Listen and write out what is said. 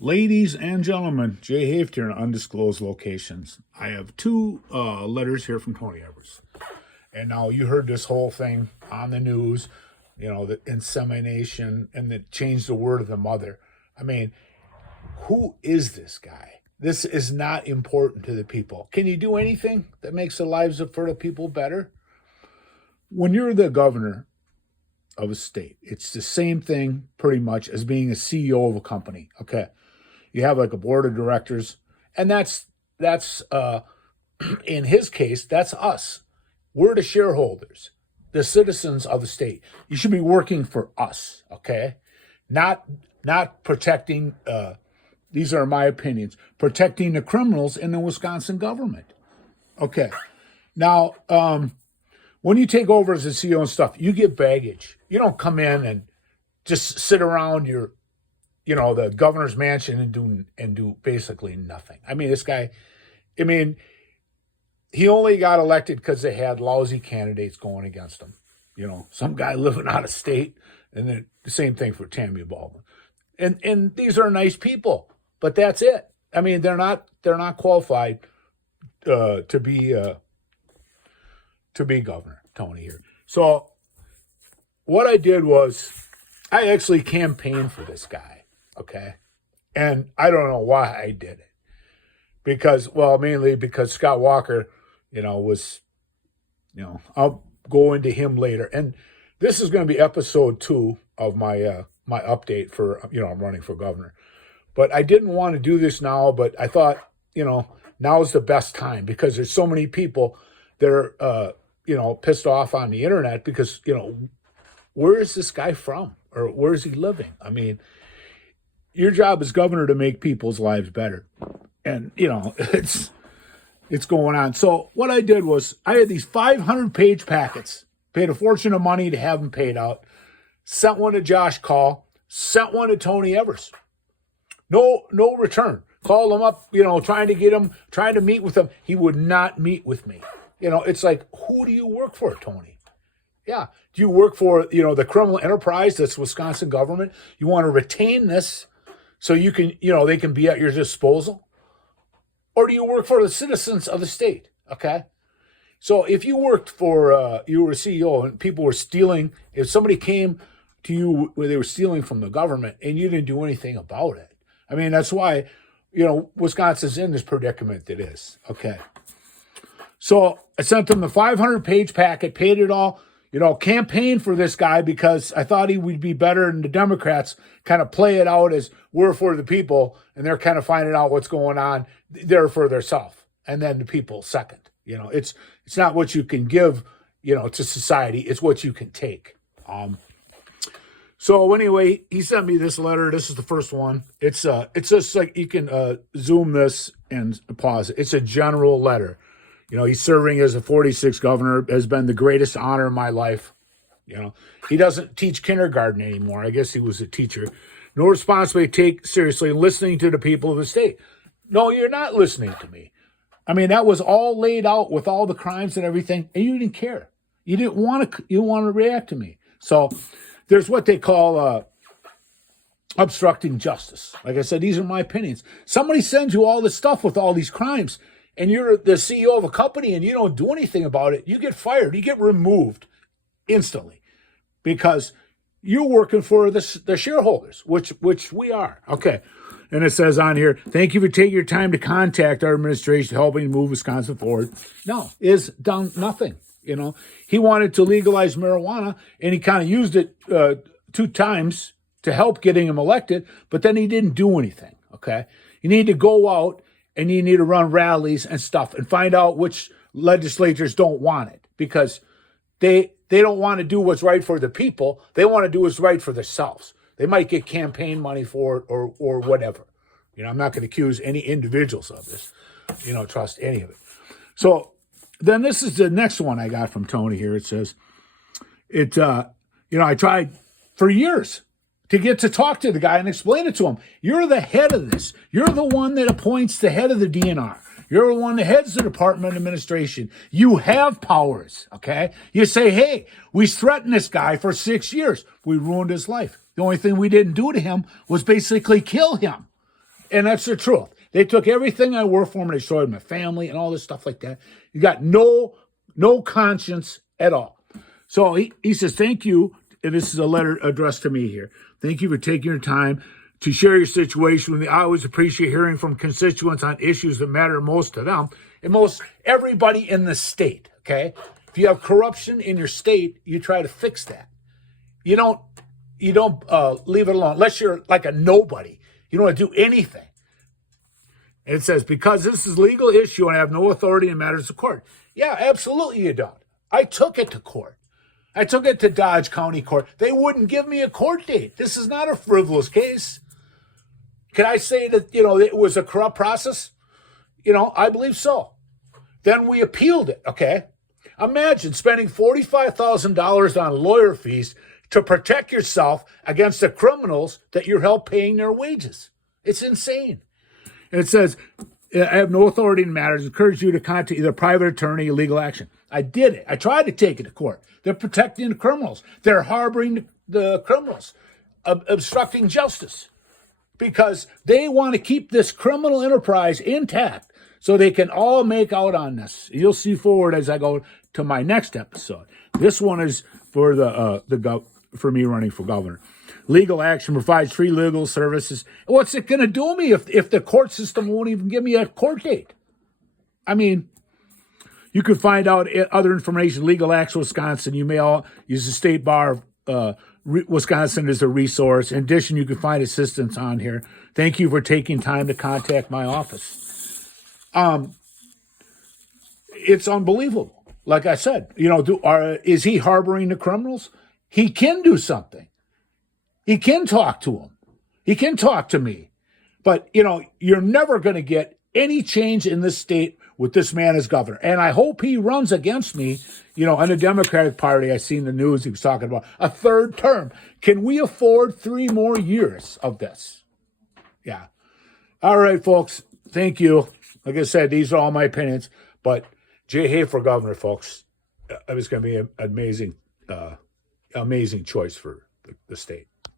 Ladies and gentlemen, Jay Hoeft here in undisclosed locations. I have two letters here from Tony Evers. And now you heard this whole thing on the news, the insemination and the change the word of the mother. I mean, who is this guy? This is not important to the people. Can you do anything that makes the lives of the people better? When you're the governor of a state, it's the same thing pretty much as being a CEO of a company. Okay. You have like a board of directors, and that's in his case, that's us. We're the shareholders, the citizens of the state. You should be working for us, okay? Not protecting, these are my opinions, protecting the criminals in the Wisconsin government. Okay. Now, when you take over as a CEO and stuff, you get baggage. You don't come in and just sit around the governor's mansion and do basically nothing. I mean, this guy, he only got elected because they had lousy candidates going against him. Some guy living out of state, and then the same thing for Tammy Baldwin. And these are nice people, but that's it. I mean, they're not qualified to be governor, Tony here. So what I did was I actually campaigned for this guy. Okay. And I don't know why I did it. Mainly because Scott Walker, was, I'll go into him later. And this is going to be episode 2 of my my update for, I'm running for governor. But I didn't want to do this now, but I thought, now is the best time because there's so many people that are, pissed off on the internet because, where is this guy from? Or where is he living? I mean, your job as governor to make people's lives better. And, it's going on. So what I did was I had these 500-page packets, paid a fortune of money to have them paid out, sent one to Josh Call, sent one to Tony Evers. No return. Called him up, trying to meet with him. He would not meet with me. It's like, who do you work for, Tony? Yeah. Do you work for, the criminal enterprise that's Wisconsin government? You want to retain this so you can, they can be at your disposal? Or do you work for the citizens of the state? Okay. So if you worked for, you were a CEO and people were stealing, if somebody came to you where they were stealing from the government and you didn't do anything about it. I mean, that's why, Wisconsin's in this predicament it is. Okay. So I sent them the 500-page packet, paid it all, campaigned for this guy because I thought he would be better than the Democrats kind of play it out as we're for the people and they're kind of finding out what's going on. They're for themselves and then the people second. It's not what you can give, to society. It's what you can take. So anyway, he sent me this letter. This is the first one. It's just like you can zoom this and pause it. It's a general letter. He's serving as a 46th governor, has been the greatest honor of my life. He doesn't teach kindergarten anymore. I guess he was a teacher. No responsibility to take seriously listening to the people of the state. No, you're not listening to me. I mean, that was all laid out with all the crimes and everything, and you didn't care. You didn't want to react to me. So there's what they call obstructing justice. Like I said, these are my opinions. Somebody sends you all this stuff with all these crimes, and you're the CEO of a company and you don't do anything about it, you get fired. You get removed instantly because you're working for the shareholders, which we are. Okay. And it says on here, thank you for taking your time to contact our administration helping move Wisconsin forward. No, is done nothing. He wanted to legalize marijuana and he kind of used it 2 times to help getting him elected, but then he didn't do anything. Okay. You need to go out and you need to run rallies and stuff and find out which legislators don't want it because they don't want to do what's right for the people. They want to do what's right for themselves. They might get campaign money for it or whatever. I'm not going to accuse any individuals of this, trust any of it. So then this is the next one I got from Tony here. It says, I tried for years to get to talk to the guy and explain it to him. You're the head of this. You're the one that appoints the head of the DNR. You're the one that heads the Department of Administration. You have powers, okay? You say, hey, we threatened this guy for 6 years. We ruined his life. The only thing we didn't do to him was basically kill him. And that's the truth. They took everything I worked for and they destroyed my family and all this stuff like that. You got no conscience at all. So he says, thank you. And this is a letter addressed to me here. Thank you for taking your time to share your situation with me. I always appreciate hearing from constituents on issues that matter most to them and most everybody in the state, okay? If you have corruption in your state, you try to fix that. You don't leave it alone unless you're like a nobody. You don't want to do anything. And it says, because this is a legal issue and I have no authority in matters of court. Yeah, absolutely you don't. I took it to court. I took it to Dodge County Court. They wouldn't give me a court date. This is not a frivolous case. Can I say that, it was a corrupt process? I believe so. Then we appealed it, okay? Imagine spending $45,000 on lawyer fees to protect yourself against the criminals that you're help paying their wages. It's insane. And it says, I have no authority in matters. I encourage you to contact either private attorney or legal action. I did it. I tried to take it to court. They're protecting the criminals. They're harboring the criminals, obstructing justice, because they want to keep this criminal enterprise intact so they can all make out on this. You'll see forward as I go to my next episode. This one is for for me running for governor. Legal action provides free legal services. What's it going to do me if the court system won't even give me a court date? I mean, you can find out other information, Legal Action Wisconsin. You may all use the State Bar of Wisconsin as a resource. In addition, you can find assistance on here. Thank you for taking time to contact my office. It's unbelievable. Like I said, is he harboring the criminals? He can do something. He can talk to them. He can talk to me. But, you're never going to get any change in this state with this man as governor. And I hope he runs against me, on the Democratic Party. I seen the news. He was talking about a third term. Can we afford 3 more years of this? Yeah. All right, folks. Thank you. Like I said, these are all my opinions. But Jay Hay for governor, folks. It was going to be an amazing choice for the state.